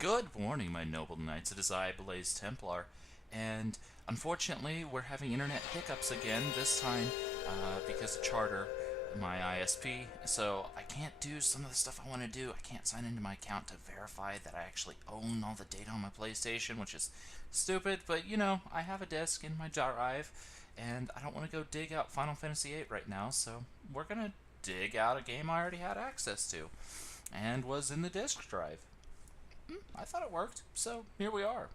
Good morning, my noble knights. It is I, Blaze Templar, and unfortunately, we're having internet hiccups again. This time because of Charter, my ISP. So I can't do some of the stuff I want to do. I can't sign into my account to verify that I actually own all the data on my PlayStation, which is stupid. But you know, I have a disk in my drive, and I don't want to go dig out Final Fantasy VIII right now. So we're gonna dig out a game I already had access to, and was in the disk drive. I thought it worked, so here we are.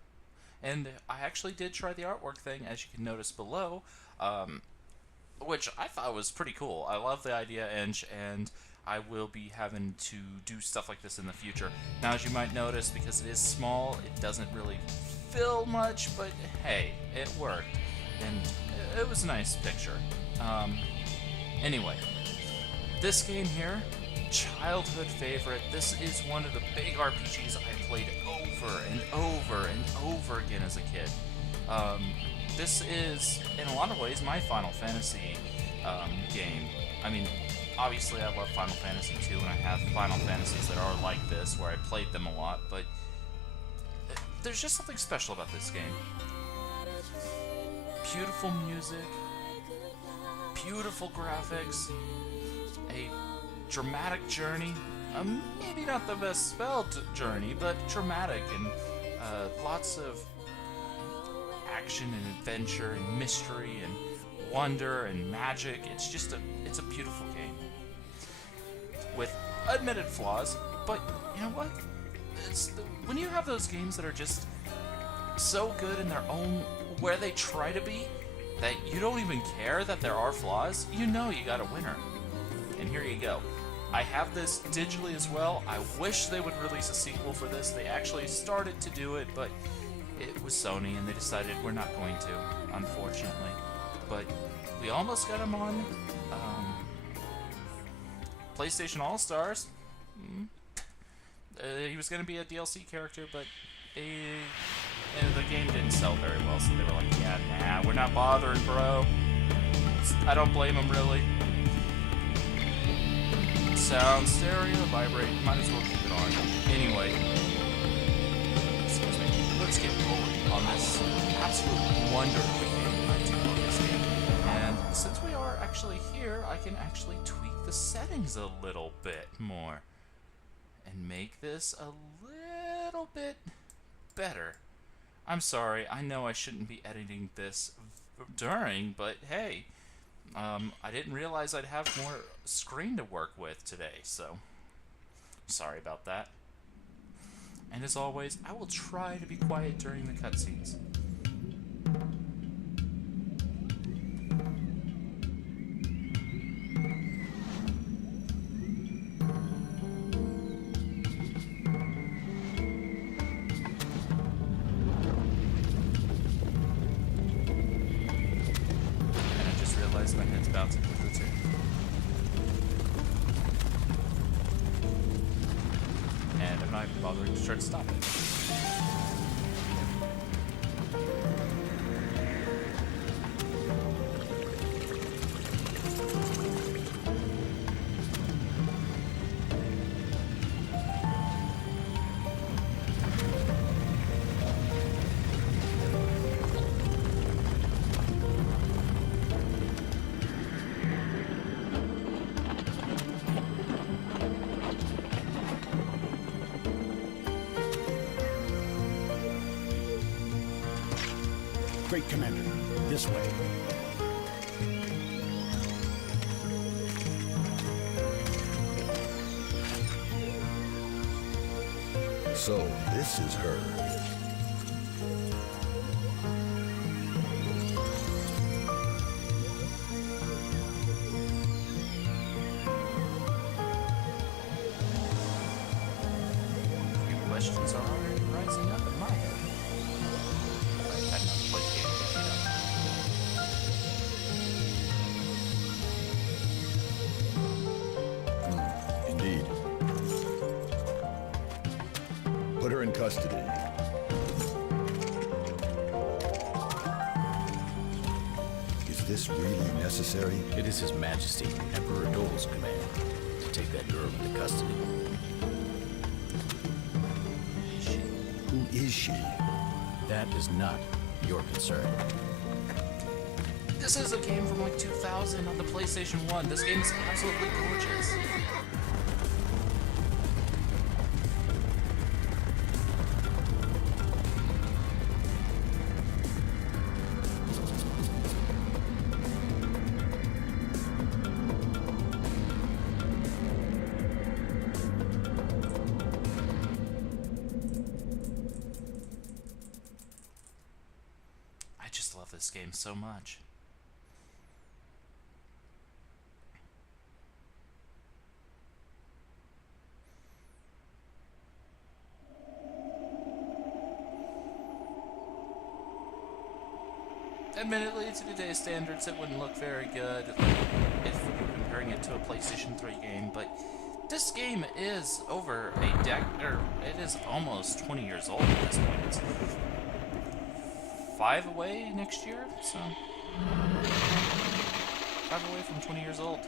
And I actually did try the artwork thing, as you can notice below, which I thought was pretty cool. I love the idea, and I will be having to do stuff like this in the future. Now, as you might notice, because it is small, it doesn't really fill much, but hey, it worked. And it was a nice picture. Anyway, this game here, childhood favorite. This is one of the big RPGs I played over and over and over again as a kid. This is, in a lot of ways, my Final Fantasy game. I mean, obviously I love Final Fantasy 2, and I have Final Fantasies that are like this, where I played them a lot, but there's just something special about this game. Beautiful music, beautiful graphics, a dramatic journey, maybe not the best spelled journey, but dramatic, and lots of action and adventure and mystery and wonder and magic. It's just it's a beautiful game with admitted flaws, but you know what? When you have those games that are just so good in their own, where they try to be, that you don't even care that there are flaws, you know you got a winner. And here you go. I have this digitally as well. I wish they would release a sequel for this. They actually started to do it, but it was Sony, and they decided we're not going to, unfortunately. But we almost got him on PlayStation All-Stars. He was going to be a DLC character, but the game didn't sell very well, so they were like, yeah, nah, we're not bothering, bro. I don't blame them, really. Sound, stereo, vibrate, might as well keep it on. Anyway, excuse me, let's get rolling on this absolute wonder of a game. I do love this game. And since we are actually here, I can actually tweak the settings a little bit more and make this a little bit better. I'm sorry, I know I shouldn't be editing this during, but hey, I didn't realize I'd have more screen to work with today, so sorry about that. And as always, I will try to be quiet during the cutscenes. My head's bouncing with the tip. And I'm not even bothering to try to stop it. Great Commander, this way. So, this is her. Questions are already rising up in my head. I had not played the game, Indeed. Put her in custody. Is this really necessary? It is His Majesty, Emperor Dole's command to take that girl into custody. She is she? That is not your concern. This is a game from like 2000 on the PlayStation 1. This game is absolutely gorgeous. I just love this game so much. Admittedly, to today's standards, it wouldn't look very good if we were comparing it to a PlayStation 3 game, but this game is over a it is almost 20 years old at this point. It's 5 away next year, so 5 away from 20 years old.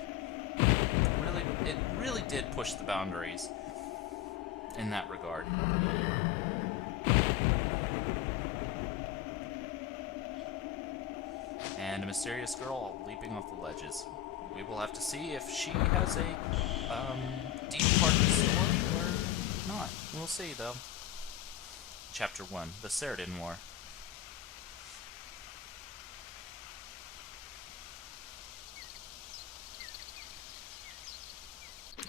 It really did push the boundaries in that regard. And a mysterious girl leaping off the ledges. We will have to see if she has a deep part of the story or not. We'll see, though. Chapter 1, The Cerdin War.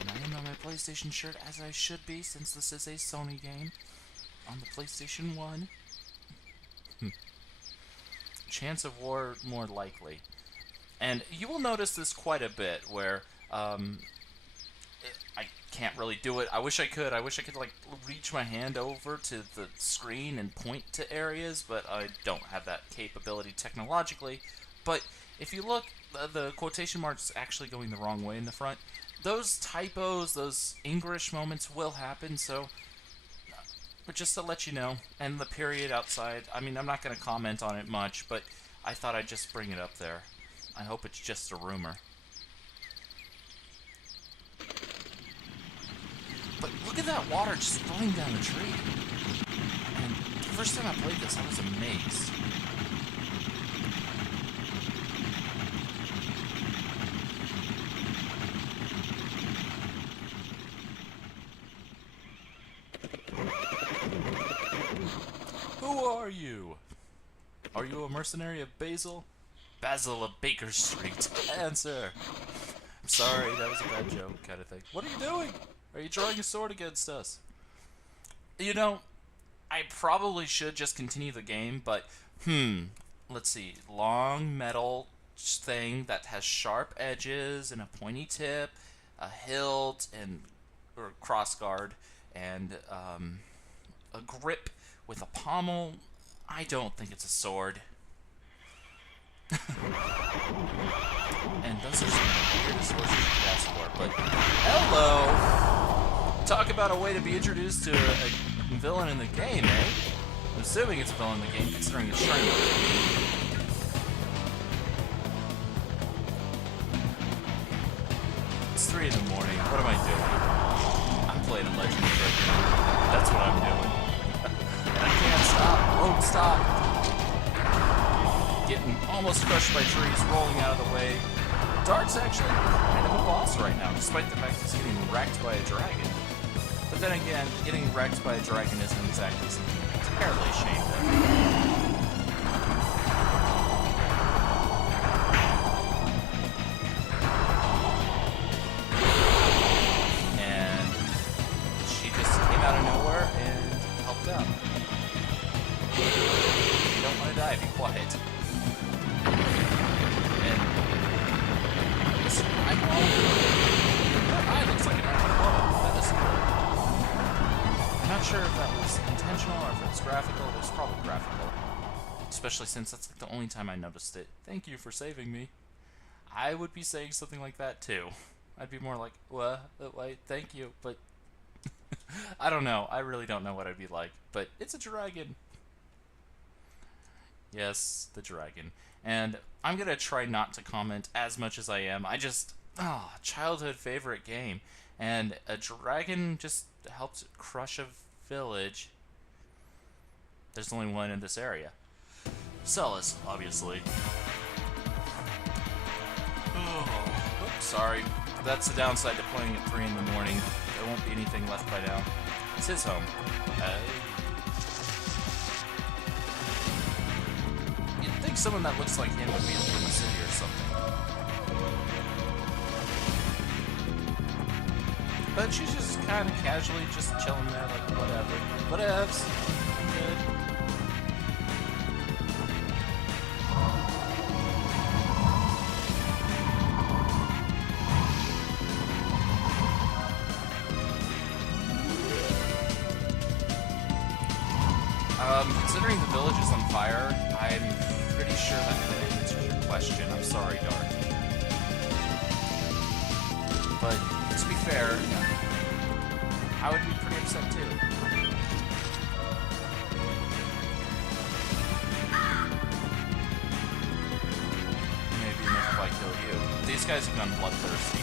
And I am on my PlayStation shirt as I should be, since this is a Sony game on the PlayStation 1. Chance of war more likely. And you will notice this quite a bit where I can't really do it. I wish I could. I wish I could like reach my hand over to the screen and point to areas, but I don't have that capability technologically. But if you look, the quotation mark's actually going the wrong way in the front. Those typos, those English moments will happen, so but just to let you know, and the period outside, I mean, I'm not going to comment on it much, but I thought I'd just bring it up there. I hope it's just a rumor. But look at that water just flowing down the tree. And the first time I played this, I was amazed. Who are you? Are you a mercenary of Basil? Basil of Baker Street. Answer. I'm sorry, that was a bad joke kind of thing. What are you doing? Are you drawing a sword against us? You know, I probably should just continue the game, but, let's see. Long metal thing that has sharp edges and a pointy tip, a hilt, or crossguard, and, a grip with a pommel. I don't think it's a sword. And those are some of the weirdest horses you could ask for, but hello! Talk about a way to be introduced to a villain in the game, eh? I'm assuming it's a villain in the game, considering it's shiny. It's 3 in the morning. What am I doing? I'm playing a Legend of Dragoon. That's what I'm doing. And I can't stop. Won't stop. Getting almost crushed by trees, rolling out of the way. Dart's actually kind of a boss right now, despite the fact he's getting wrecked by a dragon. But then again, getting wrecked by a dragon isn't exactly something I'm terribly ashamed of. And she just came out of nowhere and helped out. If you don't want to die, be quiet. And this eye looks like an armadillo. That is cool. I'm not sure if that was intentional or if it was graphical. It was probably graphical. Especially since that's like the only time I noticed it. Thank you for saving me. I would be saying something like that too. I'd be more like, what? Wait, thank you, but I don't know. I really don't know what I'd be like. But it's a dragon. Yes, the dragon. And I'm gonna try not to comment as much as I am. Childhood favorite game. And a dragon just helped crush a village. there's only one in this area. Celis, obviously. Oh, oops, sorry. That's the downside to playing at 3 in the morning. There won't be anything left by now. It's his home. You'd think someone that looks like him would be from the city or something. But she's just kind of casually just chilling there, like, whatever. Whatevs. Good. Considering the village is on fire, I'm pretty sure that kind of answers your question. I'm sorry, Dark. But, to be fair, I would be pretty upset too. Maybe enough if I kill you. These guys have gone bloodthirsty.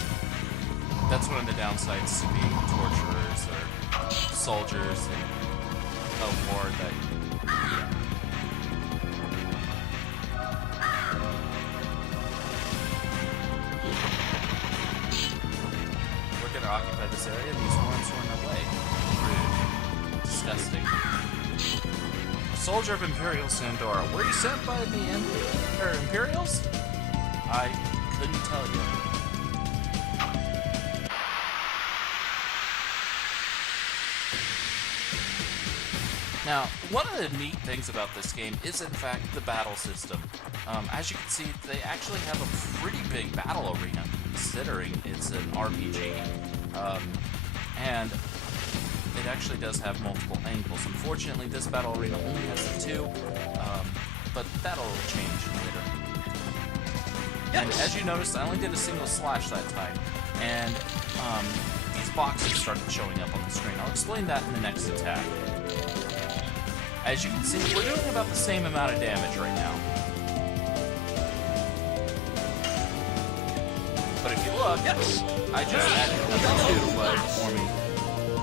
That's one of the downsides to being torturers or soldiers in a war that... yeah. We're gonna occupy this area and these worms were in our way. Rude. Disgusting. Soldier of Imperial Sandora. Were you sent by the Imperials? I couldn't tell you. Now, one of the neat things about this game is, in fact, the battle system. As you can see, they actually have a pretty big battle arena, considering it's an RPG. And it actually does have multiple angles. Unfortunately, this battle arena only has the 2, but that'll change later. And as you noticed, I only did a single slash that time, and these boxes started showing up on the screen. I'll explain that in the next attack. As you can see, we're doing about the same amount of damage right now. But if you look, I just added another 2 for me.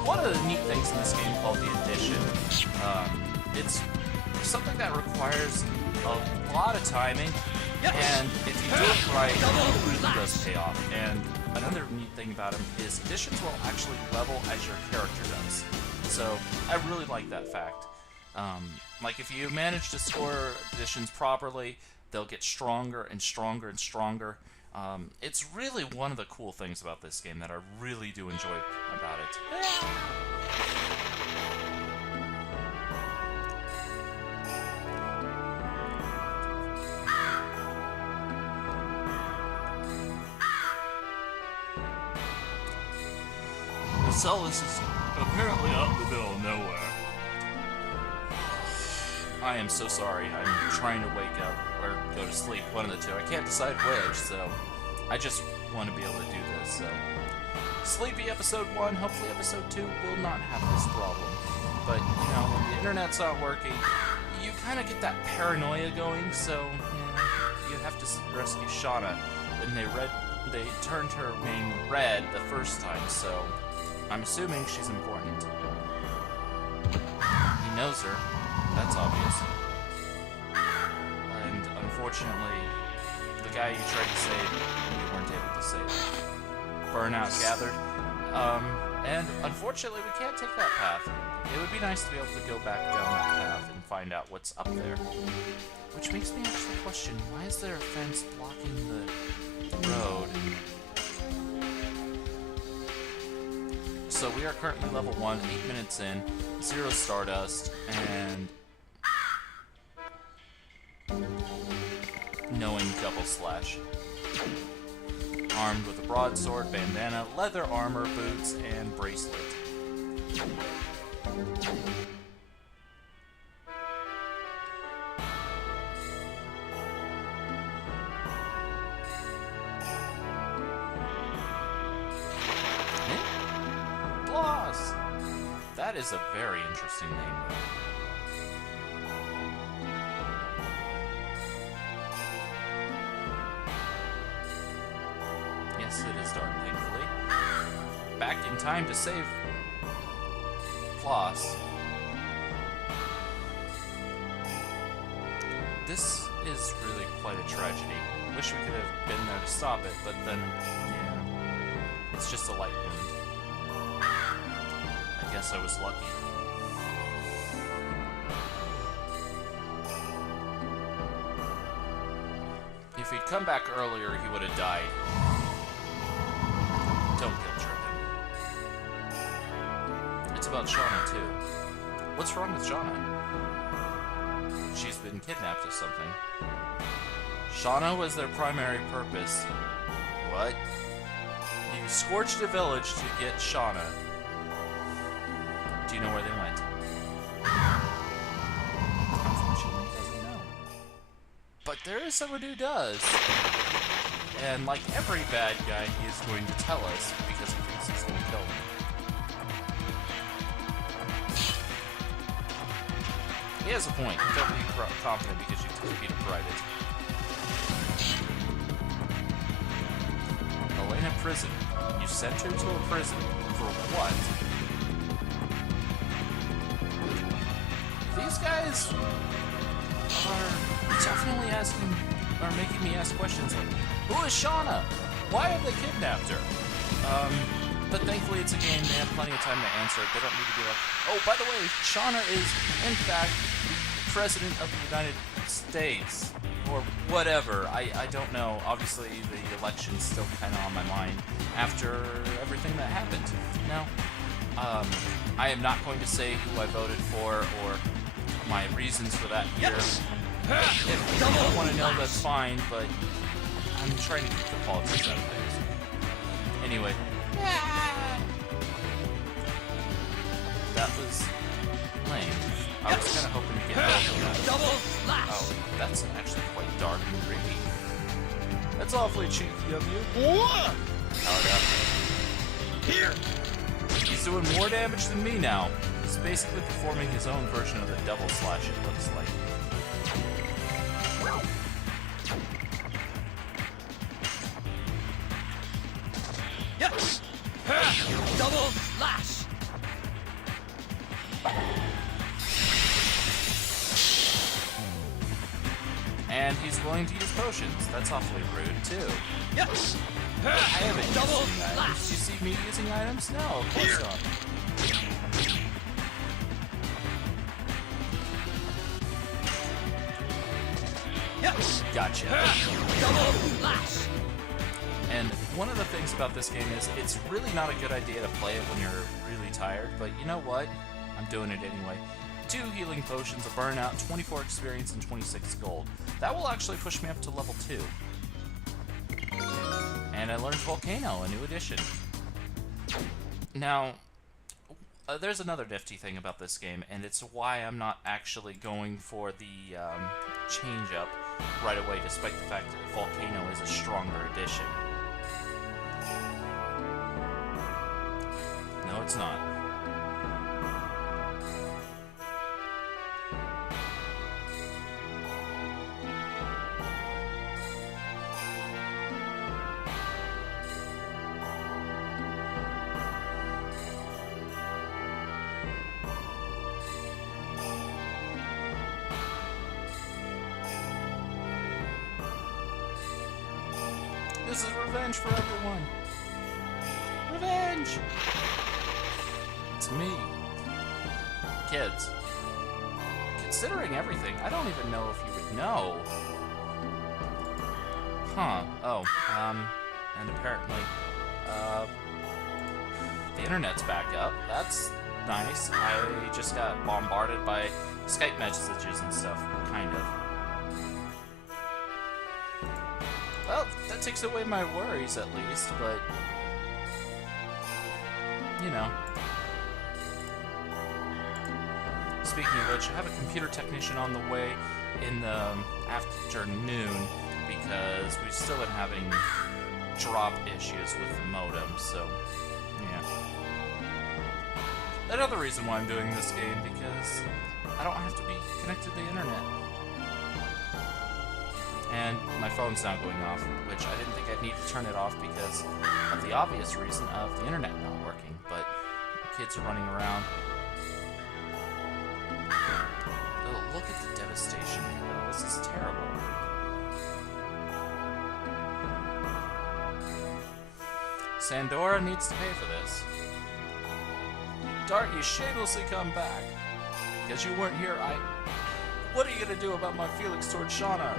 One of the neat things in this game called the Addition, it's something that requires a lot of timing, and if you do it right, it really does pay off. And another neat thing about them is additions will actually level as your character does. So I really like that fact. Like if you manage to score additions properly, they'll get stronger and stronger and stronger. It's really one of the cool things about this game that I really do enjoy about it. Celis is apparently out in the middle of nowhere. I am so sorry. I'm trying to wake up or go to sleep, one of the two. I can't decide which, so I just want to be able to do this. So, sleepy episode 1. Hopefully episode 2 will not have this problem. But you know, when the internet's not working, you kind of get that paranoia going. So you have to rescue Shauna, and they turned her name Red the first time. So I'm assuming she's important. He knows her. That's obvious. And unfortunately, the guy you tried to save, you weren't able to save. Burnout gathered. And unfortunately, we can't take that path. It would be nice to be able to go back down that path and find out what's up there. Which makes me actually question, why is there a fence blocking the road? So we are currently level 1, 8 minutes in, 0 Stardust, and knowing double slash. Armed with a broadsword, bandana, leather armor, boots, and bracelet. Gloss! That is a very interesting name, though. Yes, it is dark, thankfully. Back in time to save Floss. This is really quite a tragedy. Wish we could have been there to stop it, but then, yeah, it's just a light wound. I guess I was lucky. If he'd come back earlier, he would have died. Don't guilt trip him. It's about Shauna, too. What's wrong with Shauna? She's been kidnapped or something. Shauna was their primary purpose. What? You scorched a village to get Shauna. Do you know where they went? Unfortunately, he doesn't know. But there is someone who does. And like every bad guy, he is going to tell us because he thinks he's going to kill him. He has a point. Don't be confident because you defeat a private. Elena prison. You sent her to a prison for what? These guys are definitely making me ask questions like, who is Shauna? Why have they kidnapped her? But thankfully it's a game, they have plenty of time to answer it. They don't need to be like, oh, by the way, Shauna is, in fact, the President of the United States. Or whatever. I don't know. Obviously, the election's still kind of on my mind after everything that happened. Now, I am not going to say who I voted for or my reasons for that here. If you don't want to know, that's fine, but I'm trying to keep the politics out of things. Anyway. That was lame. I was kind of hoping to get help from that. Double slash! Oh, that's actually quite dark and gritty. That's awfully cheeky of you. What? Oh, Here! he's doing more damage than me now. He's basically performing his own version of the double slash, it looks like. Yes! Double slash! And he's willing to use potions. That's awfully rude, too. Yes! I haven't used Double any items. slash! Do you see me using items? No, of course Here. not. Yes! Gotcha. Double slash! And one of the things about this game is it's really not a good idea to play it when you're really tired, but you know what? I'm doing it anyway. 2 healing potions, a burnout, 24 experience, and 26 gold. That will actually push me up to level 2. And I learned Volcano, a new addition. Now, there's another nifty thing about this game, and it's why I'm not actually going for the change-up right away, despite the fact that Volcano is a stronger addition. No, it's not. This is revenge for everyone. Revenge! It's me. Kids. Considering everything, I don't even know if you would know. Huh. Oh, and apparently, the internet's back up. That's nice. I just got bombarded by Skype messages and stuff, kind of. Well, that takes away my worries at least, but you know. Speaking of which, I have a computer technician on the way in the afternoon because we've still been having drop issues with the modem, so yeah. Another reason why I'm doing this game, because I don't have to be connected to the internet. And my phone's now going off, which I didn't think I'd need to turn it off because of the obvious reason of the internet not working, but kids are running around. Oh, look at the devastation. This is terrible. Sandora needs to pay for this. Dart, you shamelessly come back. Because you weren't here, What are you gonna do about my feelings towards Shauna?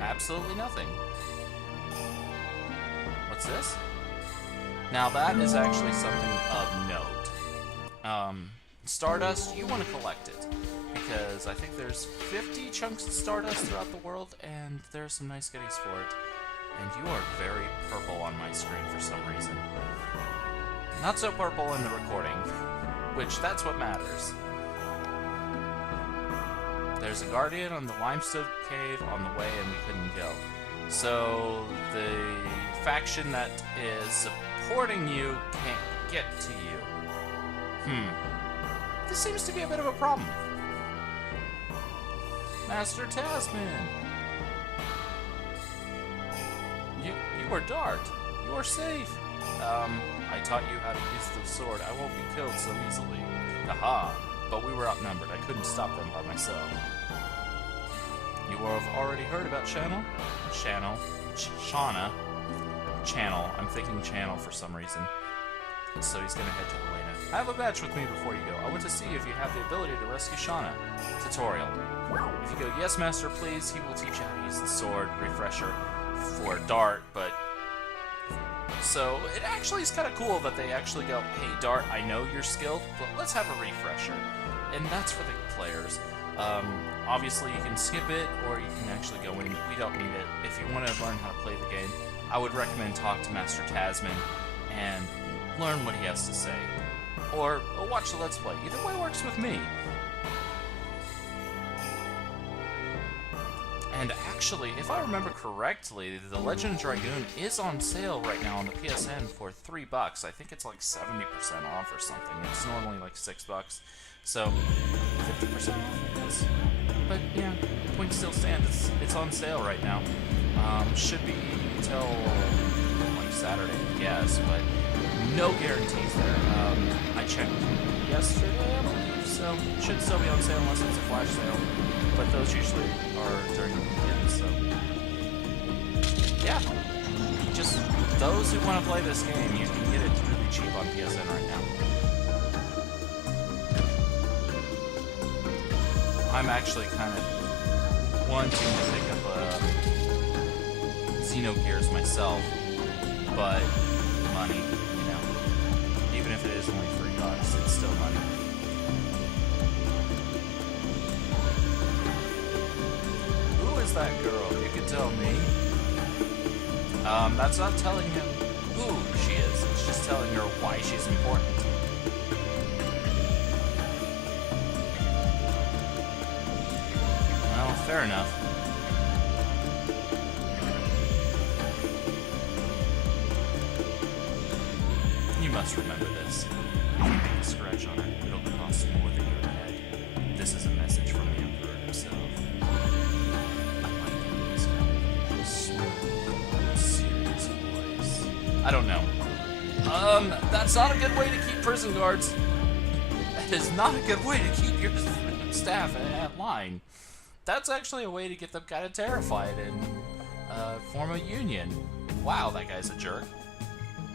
Absolutely nothing. What's this? Now that is actually something of note. Stardust, you want to collect it. Because I think there's 50 chunks of Stardust throughout the world, and there's some nice goodies for it. And you are very purple on my screen for some reason. Not so purple in the recording, which that's what matters. There's a guardian on the limestone cave on the way, and we couldn't go. So the faction that is supporting you can't get to you. This seems to be a bit of a problem. Master Tasman! You are Dart. You are safe. I taught you how to use the sword. I won't be killed so easily. Aha! But we were outnumbered. I couldn't stop them by myself. You have already heard about Shauna? Channel. I'm thinking Channel for some reason. So he's gonna head to Elena. I have a badge with me before you go. I want to see if you have the ability to rescue Shauna. Tutorial. If you go, yes, master, please, he will teach you how to use the sword. Refresher for Dart, but... So, it actually is kind of cool that they actually go, hey, Dart, I know you're skilled, but let's have a refresher. And that's for the players. Obviously, you can skip it, or you can actually go in. We don't need it. If you want to learn how to play the game, I would recommend talk to Master Tasman and learn what he has to say. Or watch the Let's Play. Either way works with me. And actually, if I remember correctly, the Legend of Dragoon is on sale right now on the PSN for $3. I think it's like 70% off or something. It's normally like $6. So, 50% off, I guess. But yeah, the point still stands. It's on sale right now. Should be till like Saturday, I guess, but no guarantees there. I checked yesterday, I believe, so it should still be on sale unless it's a flash sale. But those usually are during the weekend, so... Yeah. Just those who want to play this game, you can get it really cheap on PSN right now. I'm actually kind of wanting to pick up Xenogears myself, but money, you know. Even if it is only $3, it's still money. Who is that girl? You can tell me. That's not telling him who she is. It's just telling her why she's important. Well, fair enough. You must remember this. If you make a scratch on her, it'll cost more than your head. This is a message from the Emperor himself. I like it in this kind of smooth, serious voice. I don't know. That's not a good way to keep prison guards. That is not a good way to keep your staff at line. That's actually a way to get them kind of terrified and form a union. Wow, that guy's a jerk.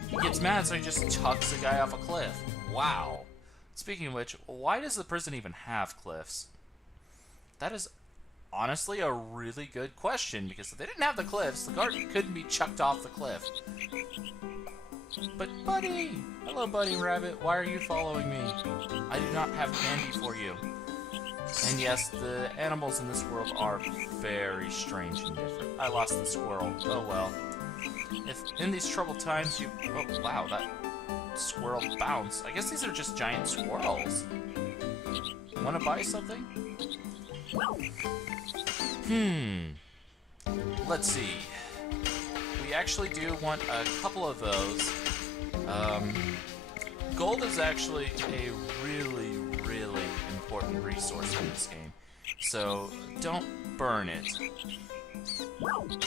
He gets mad, so he just chucks the guy off a cliff. Wow. Speaking of which, why does the prison even have cliffs? That is honestly a really good question, because if they didn't have the cliffs, the guard couldn't be chucked off the cliff. But buddy! Hello, buddy rabbit. Why are you following me? I do not have candy for you. And yes, the animals in this world are very strange and different. I lost the squirrel. Oh well. If in these troubled times you... Oh, wow, that squirrel bounced. I guess these are just giant squirrels. Want to buy something? Let's see. We actually do want a couple of those. Gold is actually a really, really important resource in this game. So, don't burn it.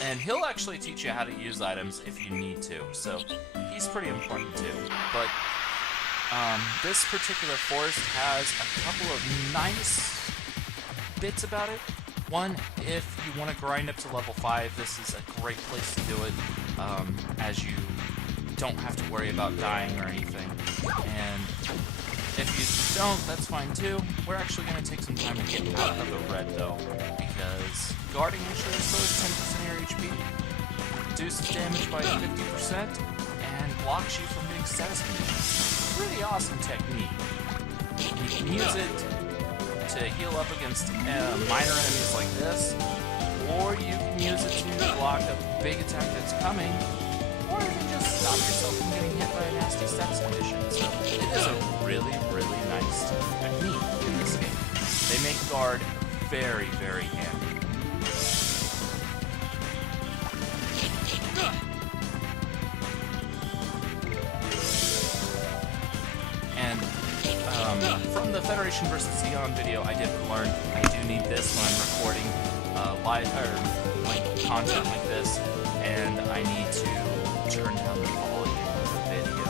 And he'll actually teach you how to use items if you need to, so he's pretty important too. But this particular forest has a couple of nice bits about it. One, if you want to grind up to level 5, this is a great place to do it, as you don't have to worry about dying or anything. And if you don't, that's fine too. We're actually going to take some time to get out of the red though, because guarding actually restores 10% of your HP, reduces damage by 50%, and blocks you from getting status conditions. Pretty awesome technique. You can use it to heal up against minor enemies like this, or you can use it to block a big attack that's coming, or even just stop yourself from getting hit by a nasty status condition. So it is a really, really nice technique in this game. They make guard very, very handy. And from the Federation vs. Xeon video, I did learn I do need this when I'm recording live or like content like this, and I need to turn down the volume of the video,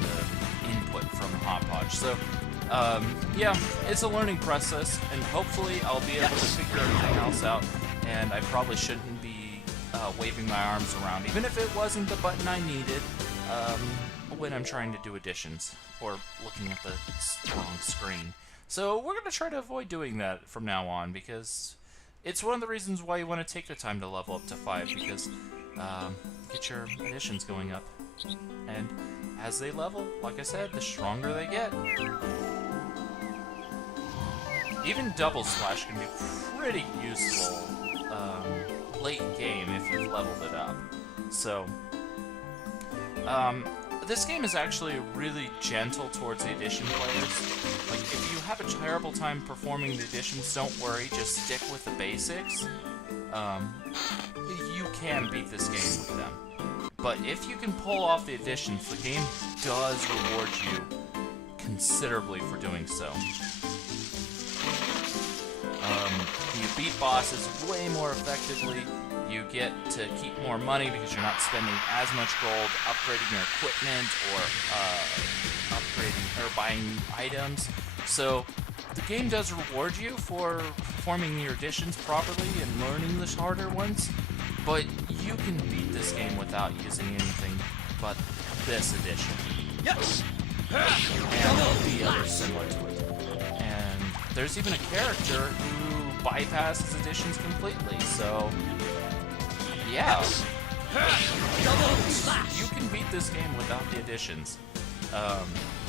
the input from Hotpodge. So yeah, it's a learning process, and hopefully I'll be able to figure everything else out. And I probably shouldn't be waving my arms around, even if it wasn't the button I needed. When I'm trying to do additions or looking at the wrong screen. So we're going to try to avoid doing that from now on, because it's one of the reasons why you want to take the time to level up to 5, because get your additions going up. And as they level, like I said, the stronger they get. Even double slash can be pretty useful late game if you've leveled it up. So this game is actually really gentle towards the addition players. Like, if you have a terrible time performing the additions, don't worry, just stick with the basics. You can beat this game with them. But if you can pull off the additions, the game does reward you considerably for doing so. You beat bosses way more effectively. You get to keep more money because you're not spending as much gold upgrading your equipment or upgrading or buying new items. So the game does reward you for performing your additions properly and learning the harder ones, but you can beat this game without using anything but this addition. Yes. And the others similar to it. And there's even a character who bypasses additions completely, so yeah. You can beat this game without the additions.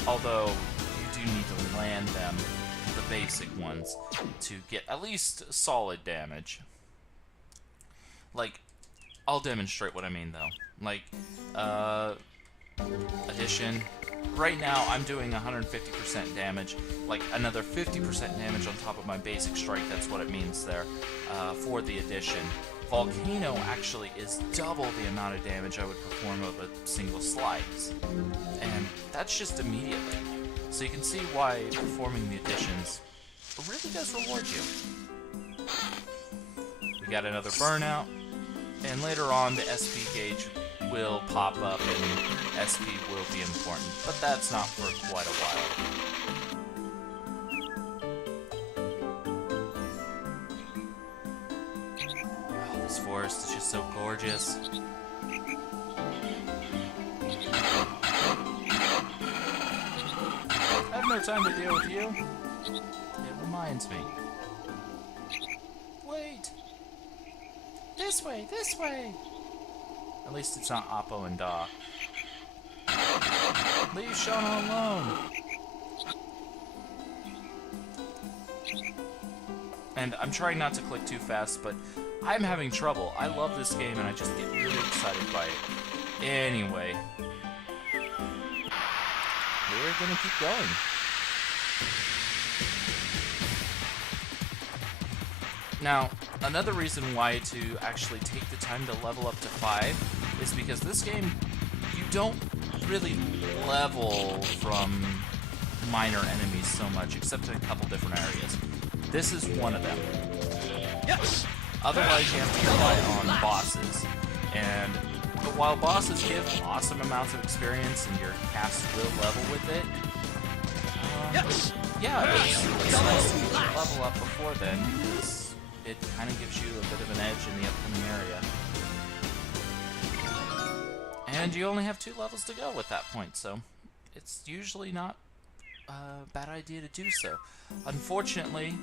Although you do need to land them, the basic ones, to get at least solid damage. Like, I'll demonstrate what I mean though. Like, addition. Right now, I'm doing 150% damage, like another 50% damage on top of my basic strike, that's what it means there, for the addition. Volcano actually is double the amount of damage I would perform of a single slice, and that's just immediately. So you can see why performing the additions really does reward you. We got another burnout, and later on the SP gauge will pop up and SP will be important, but that's not for quite a while. Oh, this forest is just so gorgeous. I have no time to deal with you. It reminds me. Wait! This way, this way! At least it's not Oppo and Da. Leave Shona alone! And I'm trying not to click too fast, but I'm having trouble. I love this game and I just get really excited by it. Anyway. We're gonna keep going. Now, another reason why to actually take the time to level up to 5 is because this game, you don't really level from minor enemies so much, except in a couple different areas. This is one of them. Yes. Otherwise, you have to rely on bosses. And while bosses give awesome amounts of experience and your cast will level with it, Yes. yeah, it's nice to level up before then, because it kind of gives you a bit of an edge in the upcoming area. And you only have 2 levels to go at that point, so it's usually not a bad idea to do so. Unfortunately,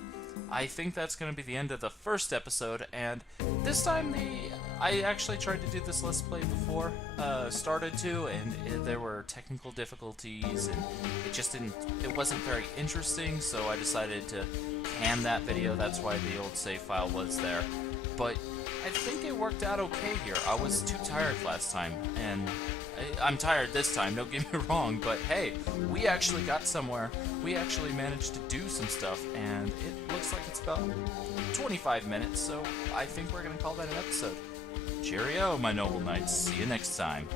I think that's going to be the end of the first episode, and this time I actually tried to do this Let's Play before, started to, and there were technical difficulties, and it wasn't very interesting, so I decided to can that video. That's why the old save file was there. But I think it worked out okay here. I was too tired last time, and I'm tired this time, don't get me wrong, but hey, we actually got somewhere. We actually managed to do some stuff, and it looks like it's about 25 minutes, so I think we're going to call that an episode. Cheerio, my noble knights. See you next time.